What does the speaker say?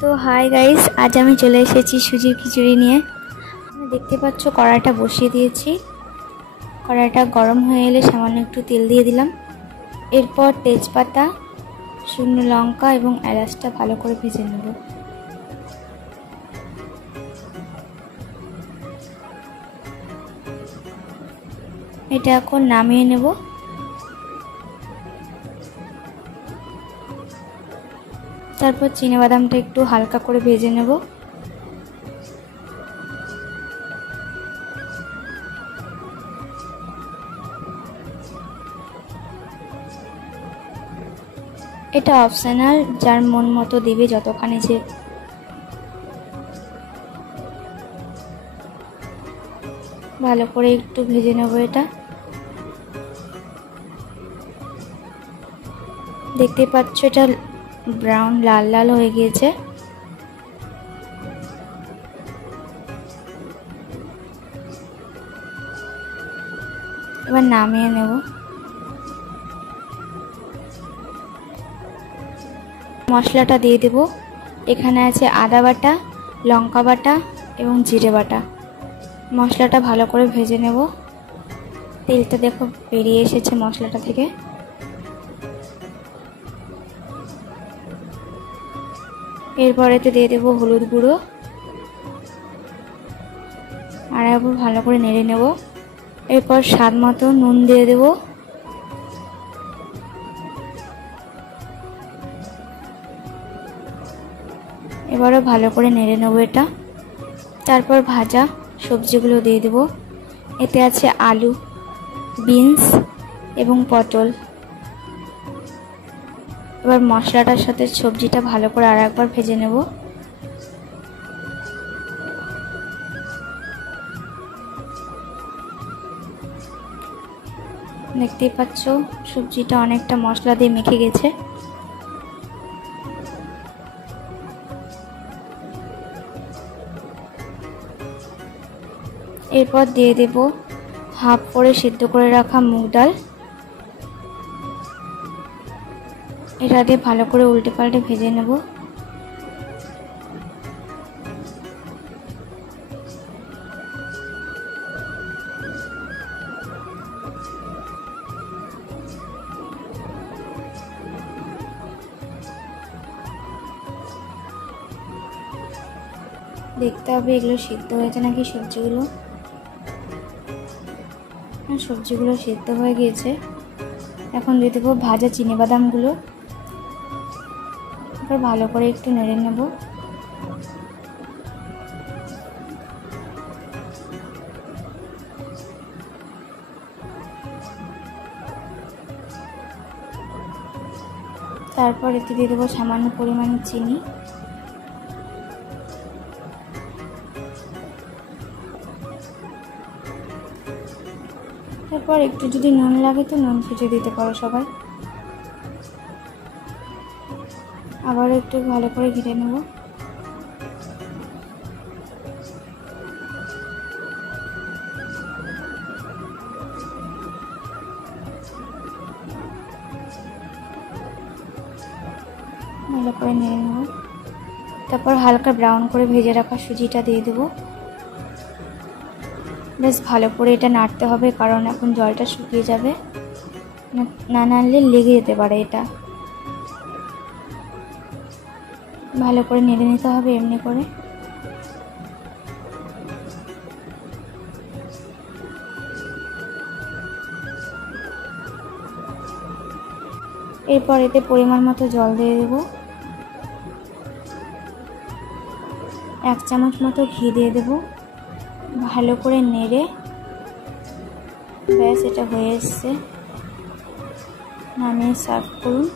তো hi guys, আজ আমি চলে এসেছি সুজির খিচুড়ি নিয়ে। দেখতে পাচ্ছ কড়াইটা বসিয়ে দিয়েছি। কড়াইটা গরম হয়ে এলে সামান্য একটু তেল দিয়ে দিলাম। এরপর তেজপাতা, শুকনো লঙ্কা এবং এলাচটা ভালো করে ভেজে নেব। এটা এখন নামিয়ে নেব। তারপর চিনেবাদামটা একটু হালকা করে ভেজে নেব। এটা অপশনাল, যার মন মতো দিবে যতখানি যে। ভালো করে একটু ভেজে নেব। এটা দেখতে পাচ্ছ এটা ব্রাউন লাল লাল হয়ে গিয়েছে। এবার নামিয়ে নেব। মশলাটা দিয়ে দেব। এখানে আছে আদা বাটা, লঙ্কা বাটা এবং জিরে বাটা। মশলাটা ভালো করে ভেজে নেব। তেলটা দেখো বেরিয়ে এসেছে মশলাটা থেকে। এরপরেতে দিয়ে দেব হলুদ গুঁড়ো, আর একবার ভালো করে নেড়ে নেব। এরপর স্বাদ মতো নুন দিয়ে দেব। এবারও ভালো করে নেড়ে নেব এটা। তারপর ভাজা সবজিগুলো দিয়ে দেব। এতে আছে আলু, বিনস এবং পটল। এবার মশলাটার সাথে সবজিটা ভালো করে আর একবার ভেজে নেব। দেখতেই পাচ্ছ সবজিটা অনেকটা মশলা দিয়ে মেখে গেছে। এরপর দিয়ে দেব হাফ করে সিদ্ধ করে রাখা মুগ ডাল। এটা দিয়ে ভালো করে উল্টে পাল্টে ভেজে নেব। দেখতে হবে এগুলো সিদ্ধ হয়েছে নাকি সবজিগুলো। সবজিগুলো সিদ্ধ হয়ে গিয়েছে। এখন দিয়ে দেবো ভাজা চিনেবাদামগুলো। এবার ভালো করে একটু নেড়ে নেব। তারপর এতে দিয়ে দেবো সামান্য পরিমাণে চিনি। তারপর একটু যদি নুন লাগে তো নুন ছিটিয়ে দিতে পারো সবাই। আবার একটু ভালো করে ঘেটে নেব। ভালো করে নেড়ে নেব। তারপর হালকা ব্রাউন করে ভেজে রাখা সুজিটা দিয়ে দেবো। বেশ ভালো করে এটা নাড়তে হবে, কারণ এখন জলটা শুকিয়ে যাবে। না নাড়লে লেগে যেতে পারে। এটা ভালো করে নেড়ে নিতে হবে এমনি করে। এরপর এতে পরিমাণ মতো জল দিয়ে দেব। 1 চামচ মতো ঘি দিয়ে দেব। ভালো করে নেড়ে ব্যাস এটা হয়ে এসছে। নামিয়ে সার্ভ করুন।